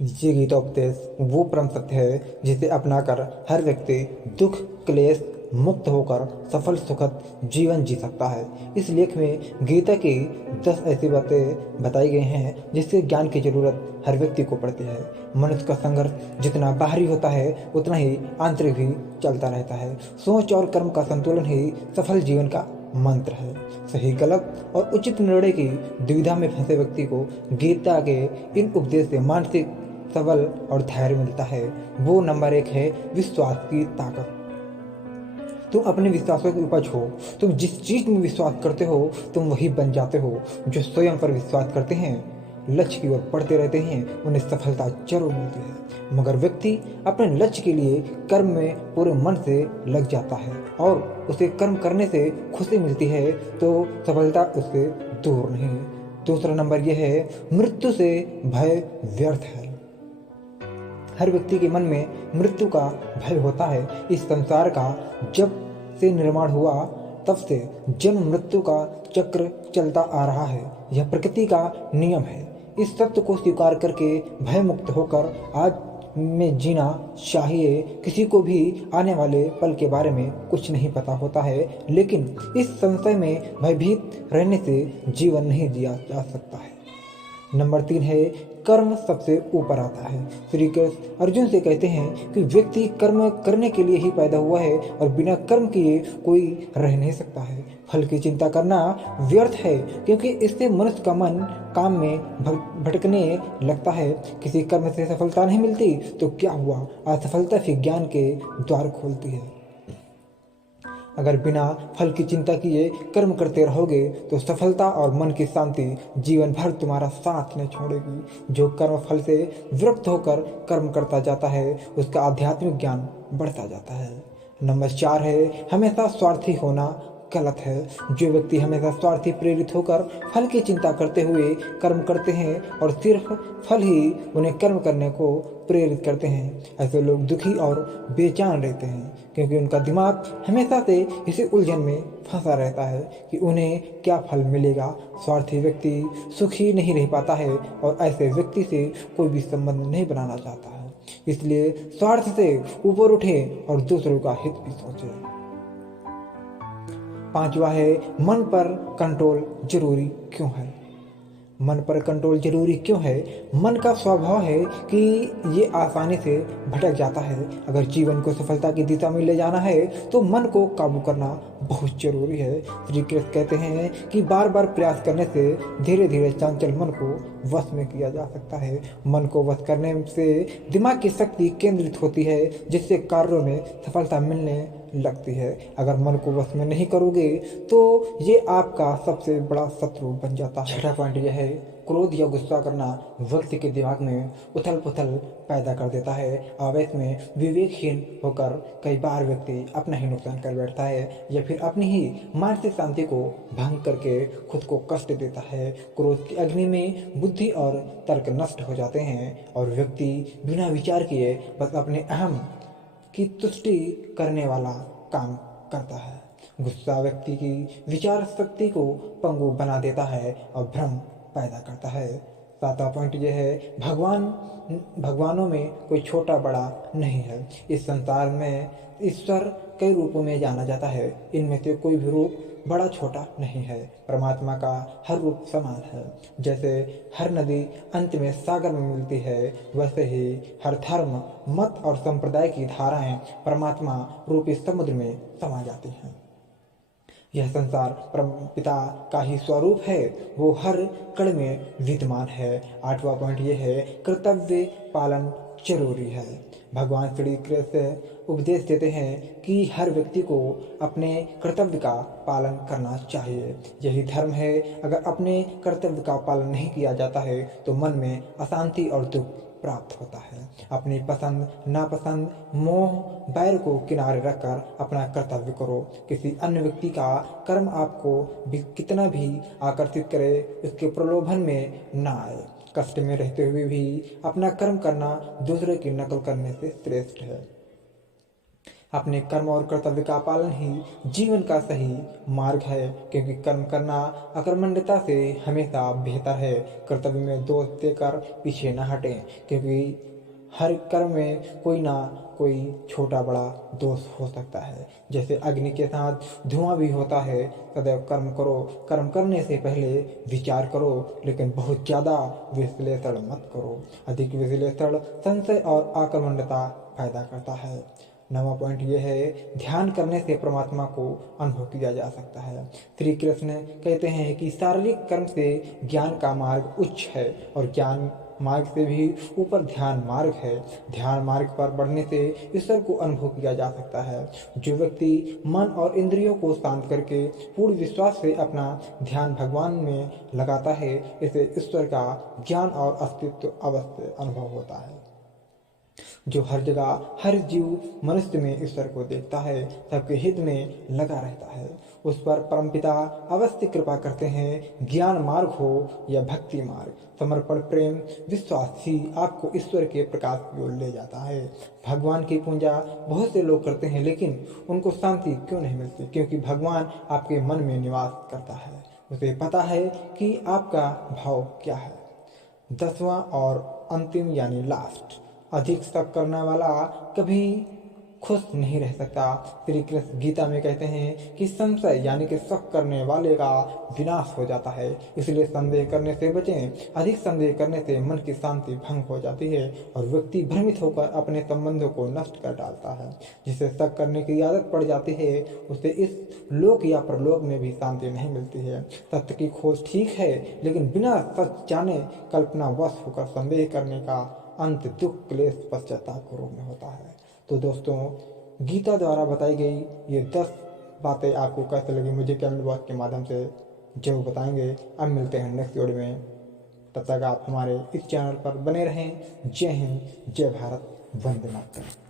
ये गीतोपदेश वो परम सत्य है जिसे अपनाकर हर व्यक्ति दुख क्लेश मुक्त होकर सफल सुखद जीवन जी सकता है। इस लेख में गीता की 10 ऐसी बातें बताई गई हैं जिससे ज्ञान की जरूरत हर व्यक्ति को पड़ती है। मनुष्य का संघर्ष जितना बाहरी होता है उतना ही आंतरिक भी चलता रहता है। सोच और कर्म का संतुलन ही सफल जीवन का मंत्र है। सही गलत और उचित निर्णय की दुविधा में फंसे व्यक्ति को गीता के इन उपदेश से मानसिक सबल और धैर्य मिलता है। वो नंबर 1 है विश्वास की ताकत। तुम अपने विश्वासों की उपज हो। तुम जिस चीज में विश्वास करते हो तुम वही बन जाते हो। जो स्वयं पर विश्वास करते हैं लक्ष्य की ओर बढ़ते रहते हैं उन्हें सफलता जरूर मिलती है। मगर व्यक्ति अपने लक्ष्य के लिए कर्म में पूरे मन से लग जाता है और उसे कर्म करने से खुशी मिलती है तो सफलता उससे दूर नहीं। दूसरा नंबर यह है मृत्यु से भय व्यर्थ है। हर व्यक्ति के मन में मृत्यु का भय होता है। इस संसार का जब से निर्माण हुआ तब से जन्म मृत्यु का चक्र चलता आ रहा है। यह प्रकृति का नियम है। इस सत्य को स्वीकार करके भय मुक्त होकर आज में जीना चाहिए। किसी को भी आने वाले पल के बारे में कुछ नहीं पता होता है, लेकिन इस संशय में भयभीत रहने से जीवन नहीं जिया जा सकता है। नंबर 3 है कर्म सबसे ऊपर आता है। श्री कृष्ण अर्जुन से कहते हैं कि व्यक्ति कर्म करने के लिए ही पैदा हुआ है और बिना कर्म किए कोई रह नहीं सकता है। फल की चिंता करना व्यर्थ है क्योंकि इससे मनुष्य का मन काम में भटकने लगता है। किसी कर्म से सफलता नहीं मिलती तो क्या हुआ, असफलता भी ज्ञान के द्वार खोलती है। अगर बिना फल की चिंता किए कर्म करते रहोगे तो सफलता और मन की शांति जीवन भर तुम्हारा साथ न छोड़ेगी। जो कर्म फल से विरक्त होकर कर्म करता जाता है उसका आध्यात्मिक ज्ञान बढ़ता जाता है। नंबर 4 है हमेशा स्वार्थी होना गलत है। जो व्यक्ति हमेशा स्वार्थी प्रेरित होकर फल की चिंता करते हुए कर्म करते हैं और सिर्फ फल ही उन्हें कर्म करने को प्रेरित करते हैं, ऐसे लोग दुखी और बेचैन रहते हैं क्योंकि उनका दिमाग हमेशा से इसी उलझन में फंसा रहता है कि उन्हें क्या फल मिलेगा। स्वार्थी व्यक्ति सुखी नहीं रह पाता है और ऐसे व्यक्ति से कोई भी संबंध नहीं बनाना चाहता है। इसलिए स्वार्थ से ऊपर उठे और दूसरों का हित भी सोचे। 5वां है मन पर कंट्रोल जरूरी क्यों है। मन पर कंट्रोल जरूरी क्यों है। मन का स्वभाव है कि ये आसानी से भटक जाता है। अगर जीवन को सफलता की दिशा में ले जाना है तो मन को काबू करना बहुत जरूरी है। श्री कृष्ण कहते हैं कि बार बार प्रयास करने से धीरे धीरे चंचल मन को वश में किया जा सकता है। मन को वश करने से दिमाग की शक्ति केंद्रित होती है जिससे कार्यों में सफलता मिलने लगती है। अगर मन को वश में नहीं करोगे तो ये आपका सबसे बड़ा शत्रु बन जाता है। 6वां पॉइंट यह है क्रोध या गुस्सा करना व्यक्ति के दिमाग में उथल पुथल पैदा कर देता है। आवेश में विवेकहीन होकर कई बार व्यक्ति अपना ही नुकसान कर बैठता है या फिर अपनी ही मानसिक शांति को भंग करके खुद को कष्ट देता है। क्रोध की अग्नि में बुद्धि और तर्क नष्ट हो जाते हैं और व्यक्ति बिना विचार किए बस अपने अहम की तुष्टि करने वाला काम करता है। गुस्सा व्यक्ति की विचार शक्ति को पंगु बना देता है और भ्रम पैदा करता है। 7वां पॉइंट यह है भगवानों में कोई छोटा बड़ा नहीं है। इस संसार में ईश्वर कई रूपों में जाना जाता है। इनमें से कोई भी रूप बड़ा छोटा नहीं है। परमात्मा का हर रूप समान है। जैसे हर नदी अंत में सागर में मिलती है वैसे ही हर धर्म मत और संप्रदाय की धाराएं परमात्मा रूपी समुद्र में समा जाती हैं। यह संसार परम पिता का ही स्वरूप है। वो हर कण में विद्यमान है। 8वां पॉइंट यह है कर्तव्य पालन जरूरी है। भगवान श्री कृष्ण उपदेश देते हैं कि हर व्यक्ति को अपने कर्तव्य का पालन करना चाहिए। यही धर्म है। अगर अपने कर्तव्य का पालन नहीं किया जाता है तो मन में अशांति और दुख प्राप्त होता है। अपनी पसंद नापसंद मोह बैर को किनारे रखकर अपना कर्तव्य करो। किसी अन्य व्यक्ति का कर्म आपको कितना भी आकर्षित करे उसके प्रलोभन में ना आए। कष्ट में रहते हुए भी अपना कर्म करना दूसरे की नकल करने से श्रेष्ठ है। अपने कर्म और कर्तव्य का पालन ही जीवन का सही मार्ग है, क्योंकि कर्म करना अकर्मण्यता से हमेशा बेहतर है। कर्तव्य में दोष देकर पीछे न हटें, क्योंकि हर कर्म में कोई ना कोई छोटा बड़ा दोष हो सकता है। जैसे अग्नि के साथ धुआं भी होता है। सदैव कर्म करो, कर्म करने से पहले विचार करो, लेकिन बहुत ज़्यादा विश्लेषण मत करो। अधिक विश्लेषण संशय और आक्रामकता पैदा करता है। 9वां पॉइंट ये है, ध्यान करने से परमात्मा को अनुभव किया जा सकता है। श्री कृष्ण कहते हैं कि शारीरिक कर्म से ज्ञान का मार्ग उच्च है और ज्ञान मार्ग से भी ऊपर ध्यान मार्ग है। ध्यान मार्ग पर बढ़ने से ईश्वर को अनुभव किया जा सकता है। जो व्यक्ति मन और इंद्रियों को शांत करके पूर्ण विश्वास से अपना ध्यान भगवान में लगाता है, इसे ईश्वर का ज्ञान और अस्तित्व अवश्य अनुभव होता है। जो हर जगह हर जीव मनुष्य में ईश्वर को देखता है, सबके हित में लगा रहता है, उस पर परमपिता अवश्य कृपा करते हैं। ज्ञान मार्ग हो या भक्ति मार्ग, समर्पण प्रेम विश्वास ही आपको ईश्वर के प्रकाश की ओर ले जाता है। भगवान की पूजा बहुत से लोग करते हैं, लेकिन उनको शांति क्यों नहीं मिलती? क्योंकि भगवान आपके मन में निवास करता है। उसे पता है कि आपका भाव क्या है। 10वां और अंतिम यानी लास्ट, अधिक शक करने वाला कभी खुश नहीं रह सकता। श्री कृष्ण गीता में कहते हैं कि संशय यानी कि शक करने वाले का विनाश हो जाता है। इसलिए संदेह करने से बचें। अधिक संदेह करने से मन की शांति भंग हो जाती है और व्यक्ति भ्रमित होकर अपने संबंधों को नष्ट कर डालता है। जिसे शक करने की आदत पड़ जाती है, उसे इस लोक या परलोक में भी शांति नहीं मिलती है। सत्य की खोज ठीक है, लेकिन बिना सच जाने कल्पनावश होकर संदेह करने का अंत दुख क्लेश पश्चाताप के रूप में होता है। तो दोस्तों, गीता द्वारा बताई गई ये 10 बातें आपको कैसे लगी, मुझे कमेंट बॉक्स के माध्यम से जरूर बताएंगे। अब मिलते हैं नेक्स्ट वीडियो में, तब तक आप हमारे इस चैनल पर बने रहें। जय हिंद, जय भारत, वंदे मातरम।